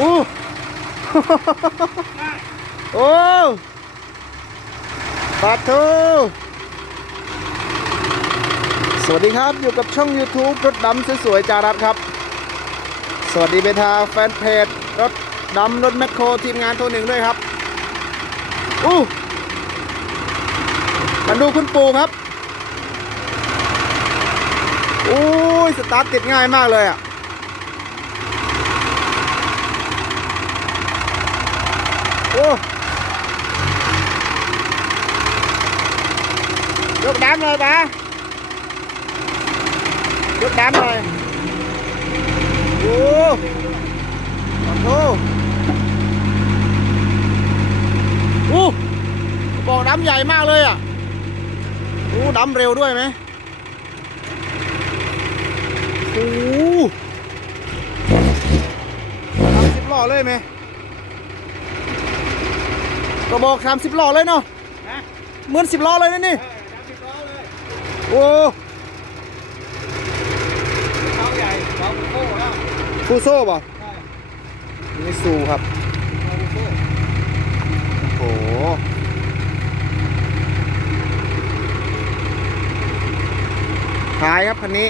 อู้โอ้ปาทูสวัสดีครับอยู่กับช่อง YouTube รถดำสวยๆจารัสครับ สวัสดีเบทาแฟนเพจรถดำรถแมคโครทีมงานตัวหนึ่งด้วยครับอู้มาดูคุณปูครับอู้ย สตาร์ทติดง่ายมากเลยอะ โอ้ยกดำเลยปะยกดำเลยโอ้ขอโทษโอ้บอกดำใหญ่มากเลยอะโอ้ดำเร็วด้วยไหมโอ้ดำสิบล้อเลยไหม ก็บอกทำสิบล้อเลยเนาะนะเหมือนสิบล้อเลยนะนี่ เออน้ำสิบล้อเลยโอ้เขาใหญ่เขาโค้แล้วฟูโซ่ป่ะใช่มิซูครับ เขาโค้โอ้โห ขายครับคันนี้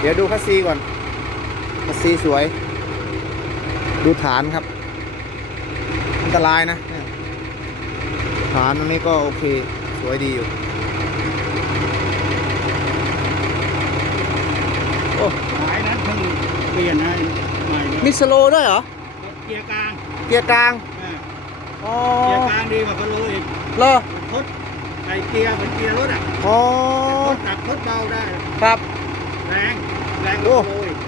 เดี๋ยวดูคัสซีก่อน คัสซีสวย ดูฐานครับ อันตรายนะเนี่ย ฐานอันนี้ก็โอเค สวยดีอยู่ โอ้หมายนั้นเพิ่งเปลี่ยนให้ใหม่เลยมีสโลว์ด้วยเหรอ เกียร์กลางเกียร์กลางเอออ๋อเกียร์กลางดีกว่าพะโล้อีกเหรอทดใส่เกียร์เหมือนเกียร์รถอะอ๋อทดหนักทดเบาได้ ครับ แรง แรงกโอ้ว่าพะโล้อีก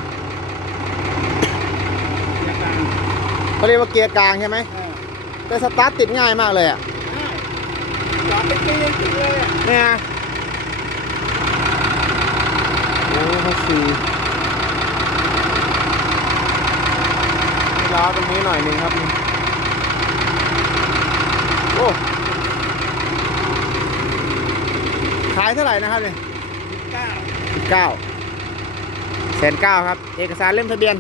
เกียร์กลางเขาเรียกว่าเกียร์กลางใช่ไหมเออ แต่สตาร์ทติดง่ายมากเลยอะ ได้จอดเป็นปีจริงๆเลยอะเนี่ยโอ้คัสซีล้อตรงนี้หน่อยหนึ่งครับ โอ้ ขายเท่าไหร่นะครับเนี่ยเก้าสิบเก้าแสนเก้าครับ เอกสารเล่มทะเบียน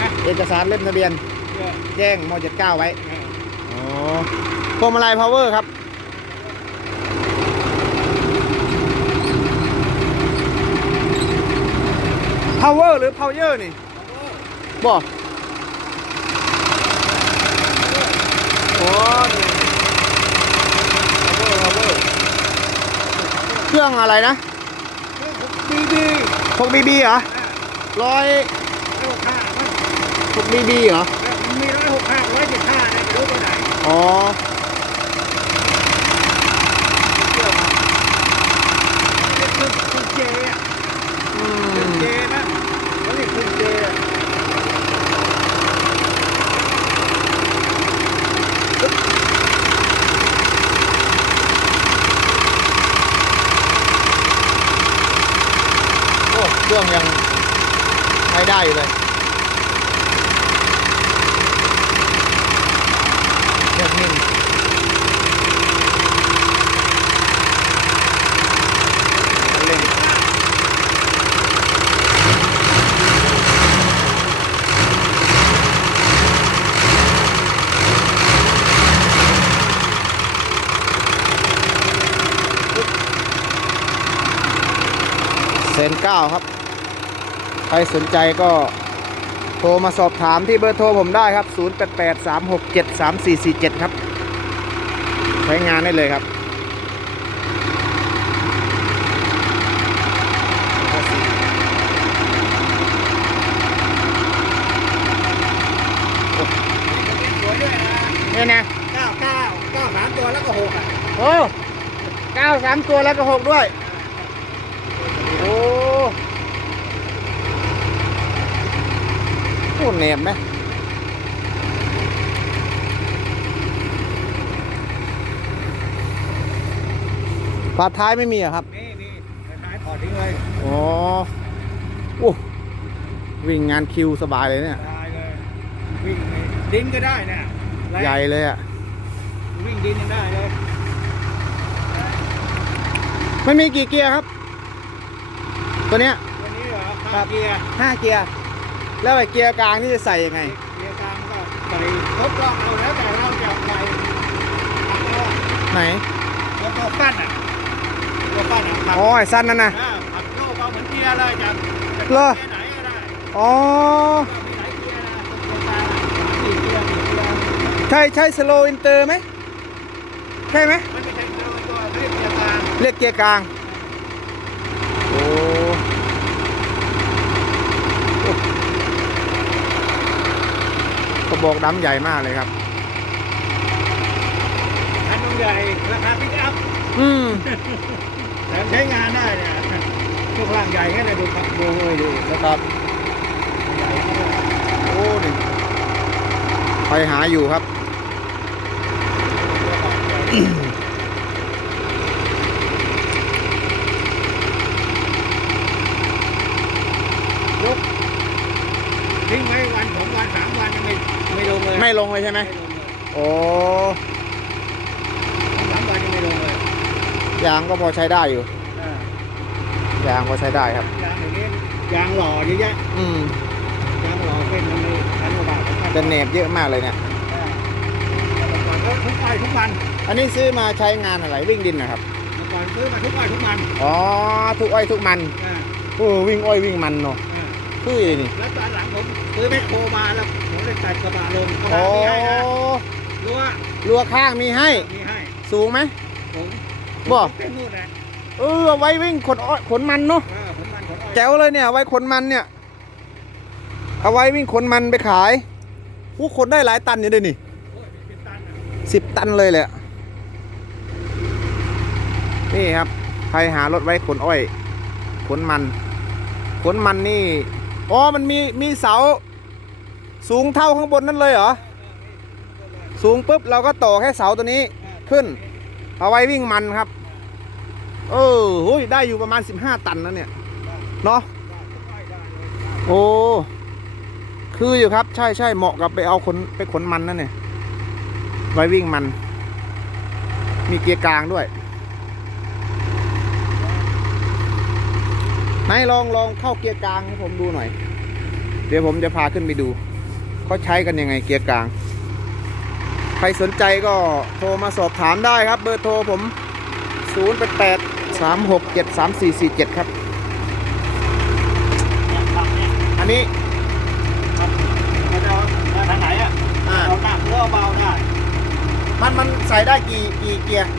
นะเอกสารเล่มทะเบียนเออแจ้งมเจ็ดเก้าไว้ เออ อ๋อ พวงมาลัยพาวเวอร์ครับ พาวเวอร์หรือพาวเยอร์นี่บอกโอ้นี่พาวเวอร์พาวเวอร์เครื่องอะไรนะบีบีพวกบีบีเหรอร้อยร้อยหกห้ามั้งพวกบีบีเหรอมันมีร้อยหกห้าร้อยเจ็ดห้าเนี่ยไม่รู้ตัวไหนอ๋อ เรียกคุณคุณเจอะ อื คุณ ม เจนะเขาเรียกคุณเจอะ โอ้เครื่องยังใช้ ได้อยู่เลยเครื่องนิ่มเร่งเซนเก้าครับใครสนใจก็โทรมาสอบถามที่เบอร์โทรผมได้ครับ 0883673447 ครับ ใช้งานได้เลยครับสวยด้วยนะเนี่ยนะเก้าเก้าเก้าสามตัวแล้วก็หกอะ โอ้เก้าสามตัวแล้วก็หกด้วย โอ้ โหเนียบไหมฝาท้ายไม่มีอะครับนี่นี่ท้ายถอดทิ้งเลยอ๋อโอ้วิ่งงานคิวสบายเลยเนี่ยตายเลยวิ่งเลยดินก็ได้เนี่ยแรงใหญ่เลยอะวิ่งดินยังได้เลยมันมีกี่เกียร์ครับ ตัวเนี้ยตัวนี้เหรอข้าเกียร์ห้าเกียร์ แล้วไอ้เกียร์กลางนี่จะใส่ยังไง เกียร์กลางก็ใส่ครบก็เอาแล้วแต่เราจะใส่เอาไหนแล้วก็ปั้นอะตัวปั้นอะขับอ๋อไอ้สั้นนั่นนะอ่าขับโลกเอาเหมือนเกียร์เลยจะจะเหรอเกียร์ไหนก็ได้อ๋อก็มีหลายเกียร์นะเกียร์กลางสี่เกียร์สี่เกียร์ใช่ใช่สโลอินเตอร์ไหมใช่ไหมมันไม่ใช่ตัวตัวเรียกเกียร์กลางเรียกเกียร์กลาง โอ้โอ้กระ บอกดำใหญ่มากเลยครับคันนุ่งใหญ่ราคาพิกอัพอืมแถมใช้งานได้เนี่ยทุกร่างใหญ่แค่ไหนดูครับดูเลยดูนะครับใหญ่มากโอ้นี่ไปหาอยู่ครับ ยกทิ้งไว้วันสองวันสามวันยังไม่ ไม่ลงเลยไม่ลงเลยใช่ไหมไม่ลงเลยโอ้สองสามวันยังไม่ลงเลยยางก็พอใช้ได้อยู่ อ่ายางพอใช้ได้ครับ ยางอย่างนี้ยางหล่อเยอะแยะอืมยางหล่อเป็นมันเลยพันกว่าบาทพันจะเหน็บเยอะมากเลยเนี่ยแล้วทุกวันทุกวันอันนี้ซื้อมาใช้งานอะไรวิ่งดินนะครับเมื่อก่อนซื้อมาทุกวันทุกวันอ๋อ ทุกอ้อยทุกมันอ่าโอ้วิ่งอ้อยวิ่งมันเนาะอ่าคือเลยนี่แล้วตอนหลังผมซื้อแมคโครมาแล้ว ผมได้ตัดกระบะลงกระโอ้บะมีให้นะรู้ว่ารัวข้างมีให้ มีให้สูงไหม ผมบ่ ผมเป็นนู่นแหละเออเอาไว้วิ่งขนอ้อยขนมันเนาะ เออผมมันของอ้อยแจ๋วเลยเนี่ยเอาไว้ขนมันเนี่ย เอาไว้วิ่งขนมันไปขายผู้ขนได้หลายตันอยู่ด้วยนี่โอ้ยเป็นตันอะสิบตันเลยแหละนี่ครับใครหารถไว้ขนอ้อย ขนมัน ขนมันนี่อ๋อมันมีมีเสา สูงเท่าข้างบนนั่นเลยเหรอ สูงปุ๊บเราก็ต่อแค่เสาตัวนี้ขึ้น เอาไว้วิ่งมันครับ เออโหยได้อยู่ประมาณ 15 ตันนะเนี่ย เนาะโอ้ คืออยู่ครับ ใช่ใช่เหมาะกับไปเอาขนไปขนมันนั่นเนี่ย ไว้วิ่งมัน มีเกียร์กลางด้วยไหนลองลองเข้าเกียร์กลางให้ผมดูหน่อย เดี๋ยวผมจะพาขึ้นไปดู เขาใช้กันยังไงเกียร์กลาง ใครสนใจก็โทรมาสอบถามได้ครับ เบอร์โทรผม 0 8 8 3 6 7 3 4 4 7 ครับ อันนี้มันจะมาทางไหนอะอ่าเอาหนักหรือเอาเบาได้ มันมันใส่ได้กี่กี่เกียร์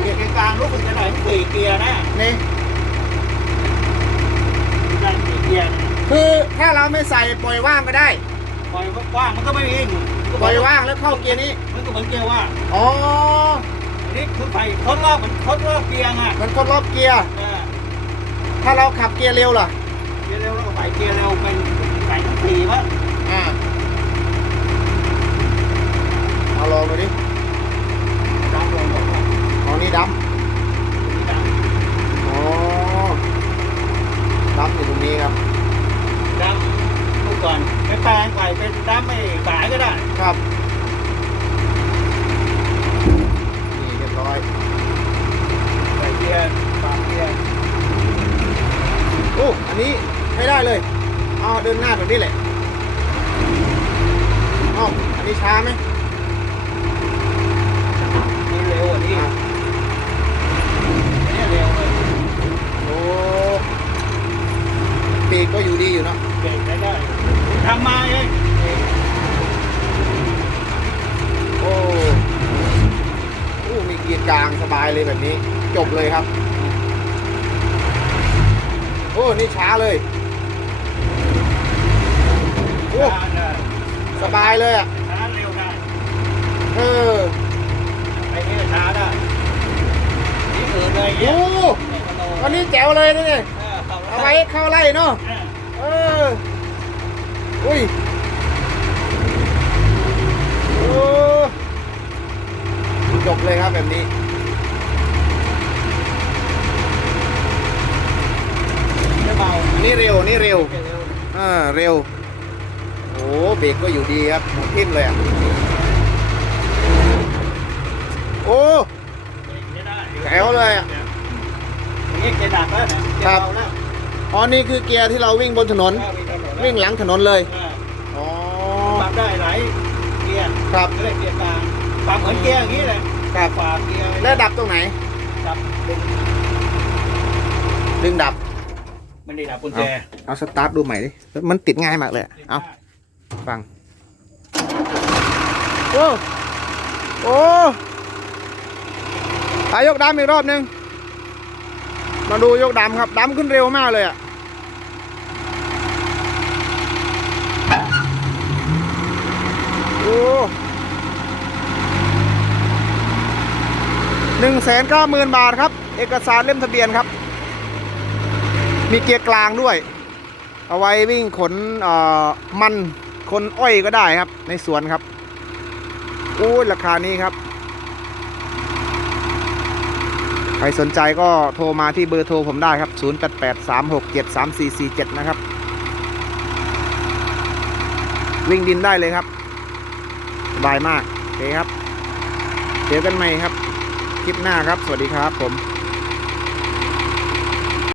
เกียร์กลางรู้สึกจะหน่อยสี่เกียร์นะนี่ได้สี่เกียร์คือถ้าเราไม่ใส่ปล่อยว่างก็ได้ ปล่อยกว้างมันก็ไม่วิ่งปล่อยว่างแล้วเข้าเกียร์นี้ มันก็เหมือนเกียร์ว่างอ๋ออันนี้คือไปทดรอบมันทดรอบเกียร์ไงมันกดรอบเกียร์เออถ้าเราขับเกียร์เร็วล่ะเกียร์เร็วแล้วก็ไปเกียร์เร็วเป็นใส่ทั้งสี่วะอ่าเอาลองดูดิดังลงบอกว่าอ๋อนี่ดัม ดัง อ๋อดัมอยู่ตรงนี้ครับ ดังเมื่อก่อนไปแปลงไปเป็นดังไม่สายก็ได้ ครับ นี่เรียบร้อย ใส่เกียร์ปากเกียร์ โอ้ อันนี้ไม่ได้เลย เอาเดินหน้าแบบนี้แหละเอ้าอันนี้ช้าไหมนี่เร็วกว่านี้อะนี่เร็วเลยโอ้ปีกก็อยู่ดีอยู่เนอะเบรกได้ได้ทำมาเองโอ้โอ้มีเกียร์กลางสบายเลยแบบนี้ จบเลยครับ โอ้ นี่ช้าเลย โอ้สบายเลยอะช้าเร็วได้เออไอ้นี่ช้าได้นี่อื่นเลยโอ้เงี้ยวันนี้แจ๋วเลยนะเนี่ยเอาไว้เข้าไล่เนาะเอออุ้ยโอ้จบเลยครับแบบนี้ไม่เบานนี้เร็วนี่เร็วอ่าเร็ว โอ้เบรกก็อยู่ดีครับหมดทิ่มเลยอะโอ้ไม่ได้แจ๋วเลยอะอย่างนี้เกียร์ดักแล้วนะเกียร์เบาแล้วอ๋อนี่คือเกียร์ที่เราวิ่งบนถนนก็มีถนนนะวิ่งหลังถนนเลยอ่าอ๋อปรับได้หลายเกียร์ครับก็เลยเกียร์กลางปรับเหมือนเกียร์อย่างนี้เลยครับปรับเกียร์แล้วดับตรงไหนดับดึงดึงดับไม่ได้ดับกุญแจเอาสตาร์ทดูใหม่ดิมันติดง่ายมากเลยเอา ฟัง โอ้โอ้อายกดำอีกรอบหนึง มาดูยกดำครับดำขึ้นเร็วมากเลยอะโอ้หนึ่งแสนเก้าหมื่นบาทครับ เอกสารเล่มทะเบียนครับ มีเกียร์กลางด้วย เอาไว้วิ่งขนเอ่อมัน ขนอ้อยก็ได้ครับ ในสวนครับอู้ราคานี้ครับ ใครสนใจก็โทรมาที่เบอร์โทรผมได้ครับ 0883673447 นะครับ วิ่งดินได้เลยครับสบายมากโอเคครับ เจอกันใหม่ครับ คลิปหน้าครับ สวัสดีครับผม